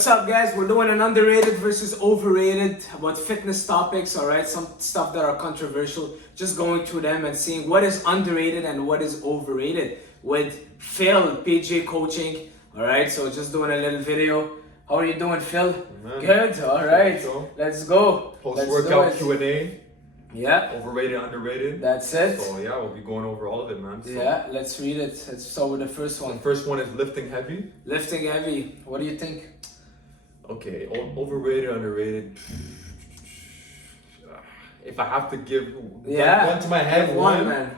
What's up, guys? We're doing an underrated versus overrated about fitness topics, alright? Some stuff that are controversial. Just going through them and seeing what is underrated and what is overrated with Phil, PJ Coaching, alright? So just doing a little video. How are you doing, Phil? Man. Good, alright. Let's go. Post-workout Q&A. Yeah. Overrated, underrated. That's it. So yeah, we'll be going over all of it, man. So, yeah, let's read it. Let's start with the first one. the first one is lifting heavy. Lifting heavy. What do you think? Okay, overrated, underrated. If I have to give one to my head, give one, man.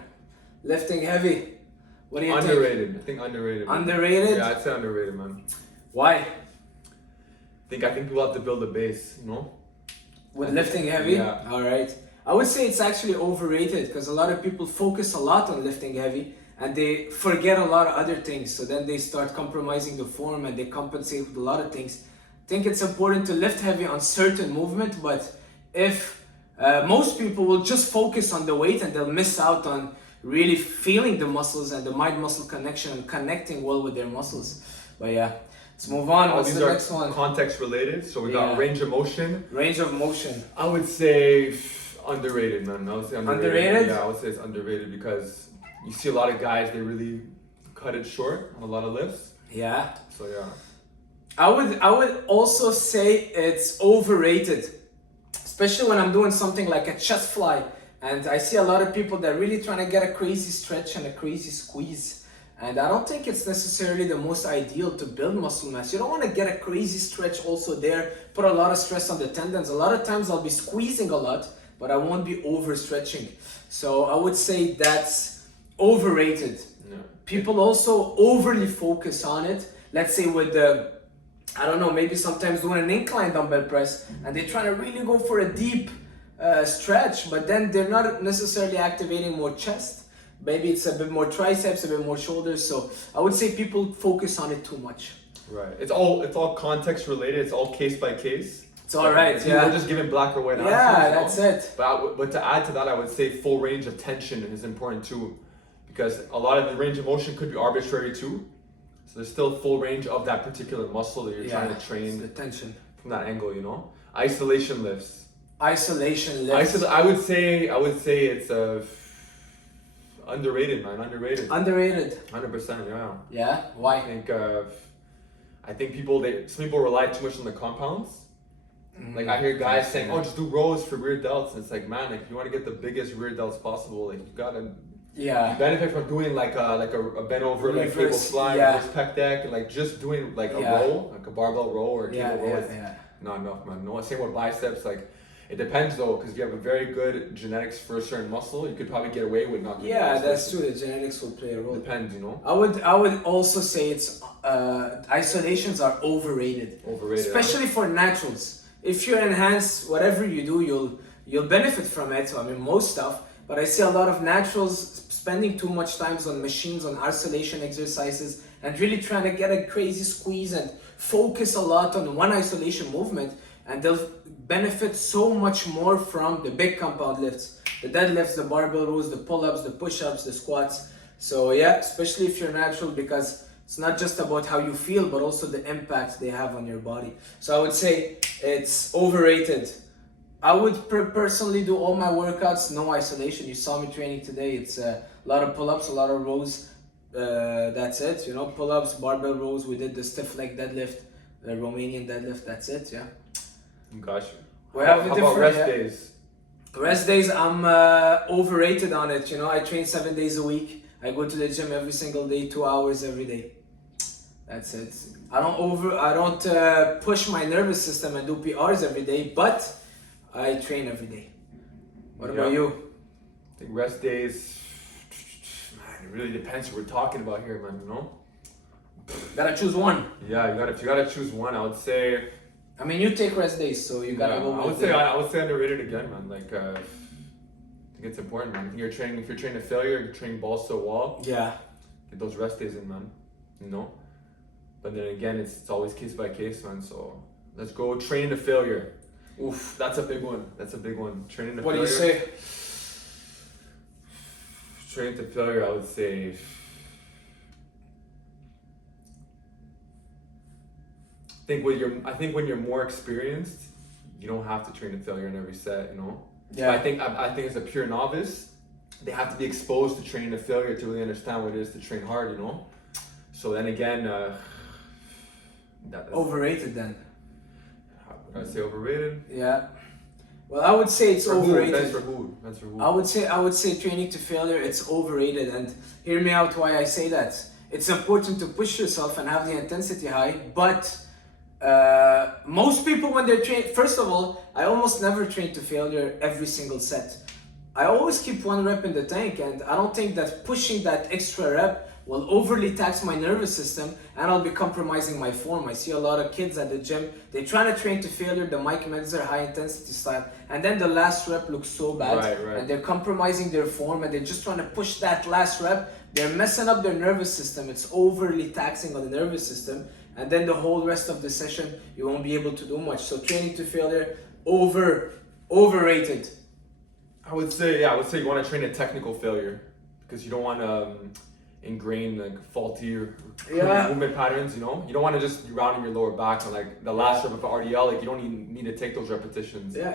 Lifting heavy. What do you underrated. think? I think underrated. Man. Underrated? Yeah, I'd say underrated, man. Why? I think people have to build a base, you know? With lifting heavy? Yeah. Alright. I would say it's actually overrated because a lot of people focus a lot on lifting heavy and they forget a lot of other things. So then they start compromising the form and they compensate with a lot of things. I think it's important to lift heavy on certain movement, but if most people will just focus on the weight and they'll miss out on really feeling the muscles and the mind-muscle connection and connecting well with their muscles. But yeah, let's move on. What's the next one? Context related. So we got range of motion. Range of motion. I would say underrated, man. I would say underrated. Underrated? Yeah, I would say it's underrated because you see a lot of guys, they really cut it short on a lot of lifts. Yeah. So yeah. I would also say it's overrated, especially when I'm doing something like a chest fly and I see a lot of people that are really trying to get a crazy stretch and a crazy squeeze, and I don't think it's necessarily the most ideal to build muscle mass. You don't want to get a crazy stretch also there, put a lot of stress on the tendons. A lot of times I'll be squeezing a lot, but I won't be overstretching. So I would say that's overrated. Yeah. People also overly focus on it. Let's say with the, I don't know, maybe sometimes doing an incline dumbbell press and they try to really go for a deep stretch, but then they're not necessarily activating more chest. Maybe it's a bit more triceps, a bit more shoulders. So I would say people focus on it too much. Right. It's all context related. It's all case by case. It's all right. Yeah. We're just giving black or white answers. Yeah, that's it. But to add to that, I would say full range of tension is important too, because a lot of the range of motion could be arbitrary too. So there's still full range of that particular muscle that you're trying to train the tension from that angle, you know. Isolation lifts. Isolation lifts. I would say it's underrated, man. Underrated. Underrated. 100%. Yeah. Yeah. Why? I think some people rely too much on the compounds. Like I hear guys saying, "Oh, just do rows for rear delts." And it's like, man, like if you want to get the biggest rear delts possible, like you gotta benefit from doing like a bent over like cable fly, reverse pec deck, and like just doing like a row, like a barbell row or a cable row. It's not enough, man. No, same with biceps. Like it depends though, because if you have a very good genetics for a certain muscle, you could probably get away with not doing biceps. That's true. The genetics will play a role. Depends, you know. I would also say it's isolations are overrated. Overrated, especially for naturals. If you enhance whatever you do, you'll benefit from it. I mean, most stuff. But I see a lot of naturals spending too much time on machines, on isolation exercises, and really trying to get a crazy squeeze and focus a lot on one isolation movement. And they'll benefit so much more from the big compound lifts, the deadlifts, the barbell rows, the pull-ups, the push-ups, the squats. So yeah, especially if you're natural, because it's not just about how you feel, but also the impact they have on your body. So I would say it's overrated. I would personally do all my workouts, no isolation. You saw me training today. It's a lot of pull-ups, a lot of rows. That's it, you know, pull-ups, barbell rows. We did the stiff leg deadlift, the Romanian deadlift. That's it, yeah. Gotcha. How about rest days? Rest days, I'm overrated on it. You know, I train 7 days a week. I go to the gym every single day, 2 hours every day. That's it. I don't push my nervous system and do PRs every day, but I train every day. What about you? I think rest days, man, it really depends what we're talking about here, man, you know? Gotta choose one. Yeah, if you gotta choose one, I would say. I mean, you take rest days, so you gotta go. I would say underrated again, man. Like, I think it's important, man. If you're training a failure, you're training balls to a wall. Yeah. Get those rest days in, man. You know. But then again, it's always case by case, man. So let's go train to failure. Oof, that's a big one. Training to failure. What do you say? Training to failure, I would say. I think when you're more experienced, you don't have to train to failure in every set, you know. Yeah. So I think as a pure novice, they have to be exposed to training to failure to really understand what it is to train hard, you know. So then again, that's Overrated then. Would I say overrated? Yeah. Well, I would say it's For who? overrated. That's for who? That's for who? I would say training to failure, it's overrated, and hear me out why I say that. It's important to push yourself and have the intensity high, but most people when they're trained, first of all, I almost never train to failure every single set. I always keep one rep in the tank, and I don't think that pushing that extra rep will overly tax my nervous system and I'll be compromising my form. I see a lot of kids at the gym, they're trying to train to failure, the Mike Menzer high intensity style, and then the last rep looks so bad, Right. and they're compromising their form and they're just trying to push that last rep. They're messing up their nervous system. It's overly taxing on the nervous system, and then the whole rest of the session you won't be able to do much. So training to failure, overrated. I would say you want to train a technical failure because you don't want to ingrain like faulty or movement patterns, you know. You don't want to just be rounding your lower back on like the last rep of RDL. Like you don't even need to take those repetitions. Yeah,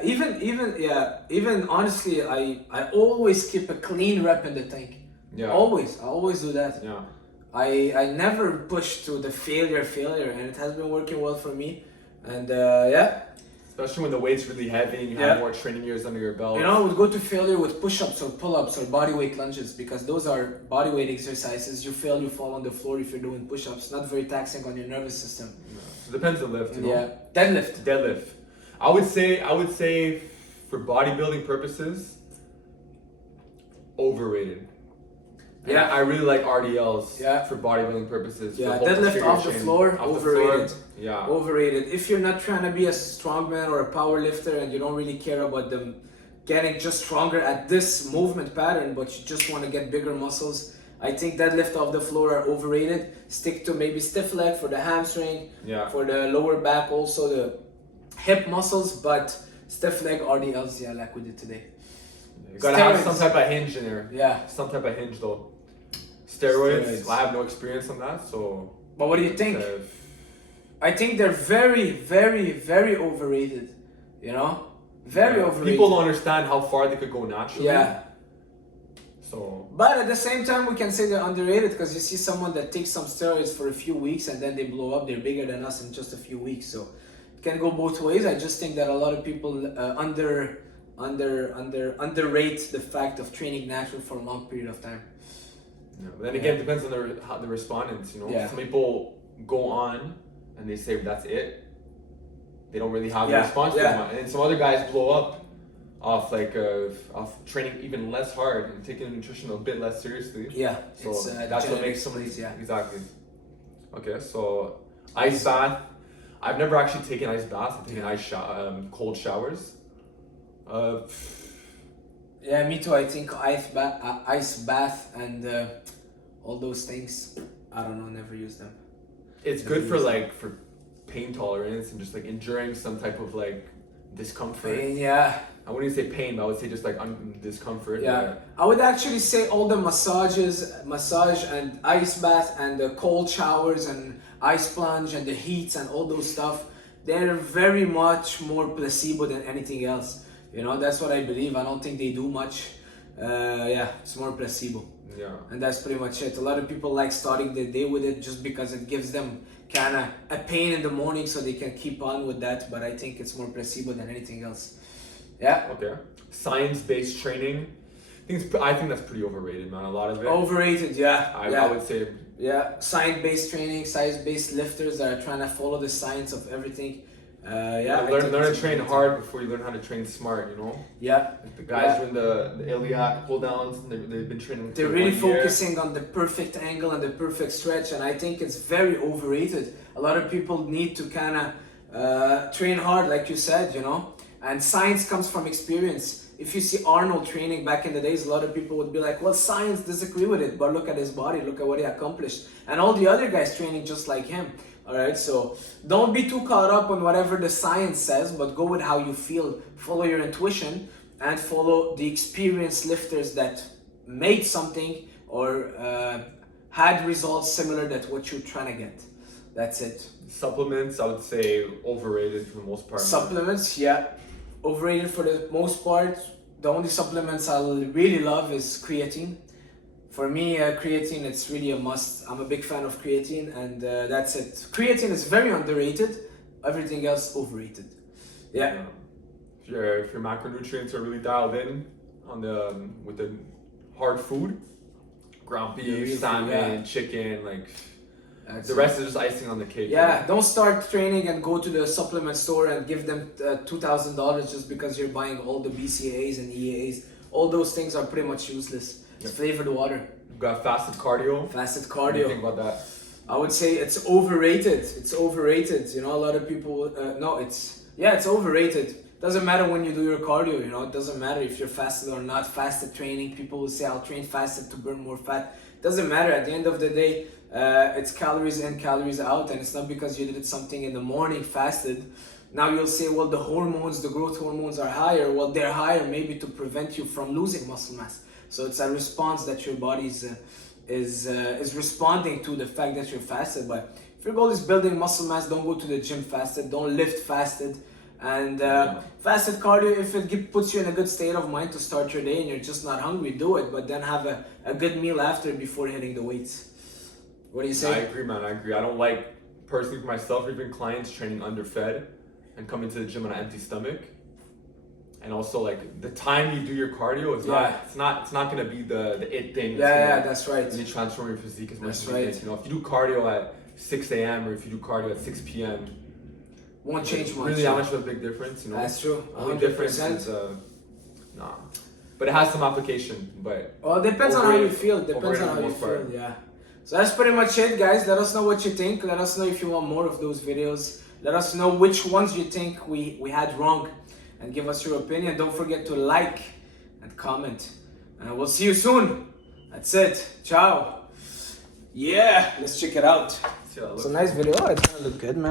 even honestly, I always keep a clean rep in the tank. Yeah. I always do that. Yeah. I never push to the failure, and it has been working well for me. And yeah. Especially when the weight's really heavy and you have more training years under your belt. You know, I would go to failure with push-ups or pull-ups or bodyweight lunges because those are bodyweight exercises. You fail, you fall on the floor if you're doing push-ups. Not very taxing on your nervous system. It depends on the lift, you know? Yeah. Deadlift. I would say for bodybuilding purposes, overrated. Yeah. And I really like RDLs for bodybuilding purposes. Yeah, for deadlift off the floor, overrated. Yeah. Overrated. If you're not trying to be a strongman or a power lifter and you don't really care about them getting just stronger at this movement pattern, but you just want to get bigger muscles, I think deadlift off the floor are overrated. Stick to maybe stiff leg for the hamstring, for the lower back, also the hip muscles, but stiff leg RDLs, like we did today. You gotta have some type of hinge in there. Yeah. Some type of hinge though. Steroids. I have no experience on that, so. But what do you think? I think they're very, very, very overrated. You know? Very overrated. People don't understand how far they could go naturally. Yeah. So. But at the same time, we can say they're underrated because you see someone that takes some steroids for a few weeks and then they blow up. They're bigger than us in just a few weeks. So it can go both ways. I just think that a lot of people underrate the fact of training natural for a long period of time. Yeah, but then again, it depends on the respondents, you know. Yeah. Some people go on and they say that's it. They don't really have a response to them. And some other guys blow up off off training even less hard and taking nutrition a bit less seriously. Yeah. So that's what makes some of these. Exactly. Okay, so ice bath. I've never actually taken ice baths. I've taken cold showers. Yeah, me too. I think ice bath and all those things. I don't know. Never use them. It's good for pain tolerance and just enduring some type of discomfort. Pain, yeah. I wouldn't say pain, but I would say just discomfort. Yeah. I would actually say all the massage and ice bath and the cold showers and ice plunge and the heats and all those stuff. They're very much more placebo than anything else. You know, that's what I believe. I don't think they do much. It's more placebo. Yeah. And that's pretty much it. A lot of people like starting the day with it just because it gives them kind of a pain in the morning so they can keep on with that. But I think it's more placebo than anything else. Yeah. Okay. Science-based training. I think that's pretty overrated, man. A lot of it. Overrated, yeah. I would say. Yeah. Science-based training, science-based lifters that are trying to follow the science of everything. Learn to train hard before you learn how to train smart, you know? Yeah. The guys doing the iliac pull downs, they've been training. They're really focusing on the perfect angle and the perfect stretch, and I think it's very overrated. A lot of people need to kind of train hard, like you said, you know? And science comes from experience. If you see Arnold training back in the days, a lot of people would be like, well, science disagree with it, but look at his body, look at what he accomplished. And all the other guys training just like him. All right, so don't be too caught up on whatever the science says, but go with how you feel. Follow your intuition and follow the experienced lifters that made something or had results similar to what you're trying to get. That's it. Supplements, I would say overrated for the most part. Supplements, yeah, overrated for the most part. The only supplements I really love is creatine. For me, creatine, it's really a must. I'm a big fan of creatine, and that's it. Creatine is very underrated. Everything else overrated. Yeah. If your macronutrients are really dialed in on with the hard food, ground beef, salmon, chicken, like the rest is just icing on the cake. Yeah, don't start training and go to the supplement store and give them $2,000 just because you're buying all the BCAAs and EAAs. All those things are pretty much useless. It's flavored water. You've got fasted cardio. Fasted cardio. What do you think about that? I would say it's overrated. It's overrated. You know, a lot of people, it's overrated. Doesn't matter when you do your cardio, you know, it doesn't matter if you're fasted or not. Fasted training, people will say, I'll train fasted to burn more fat. Doesn't matter. At the end of the day, it's calories in, calories out, and it's not because you did something in the morning fasted. Now you'll say, well, the hormones, the growth hormones are higher. Well, they're higher maybe to prevent you from losing muscle mass. So it's a response that your body is responding to the fact that you're fasted. But if your goal is building muscle mass, don't go to the gym fasted. Don't lift fasted. And fasted cardio, if it puts you in a good state of mind to start your day and you're just not hungry, do it. But then have a good meal after before hitting the weights. What do you say? I agree, man. I agree. I don't like, personally for myself, even clients training underfed and coming to the gym on an empty stomach. And also, like, the time you do your cardio is not gonna be the it thing. That's right. Really transform your physique as much as you right. think. You know, if you do cardio at 6 a.m. or if you do cardio at 6 p.m. won't change much. Really, how much of a big difference? You know, that's true. 100%. Only difference is nah. But it has some application. But well, it depends on how you feel. Depends on how you feel. Yeah. So that's pretty much it, guys. Let us know what you think. Let us know if you want more of those videos. Let us know which ones you think we had wrong, and give us your opinion. Don't forget to like and comment. And we'll see you soon. That's it. Ciao. Yeah, let's check it out. It's a nice video. Oh, it's gonna look good, man.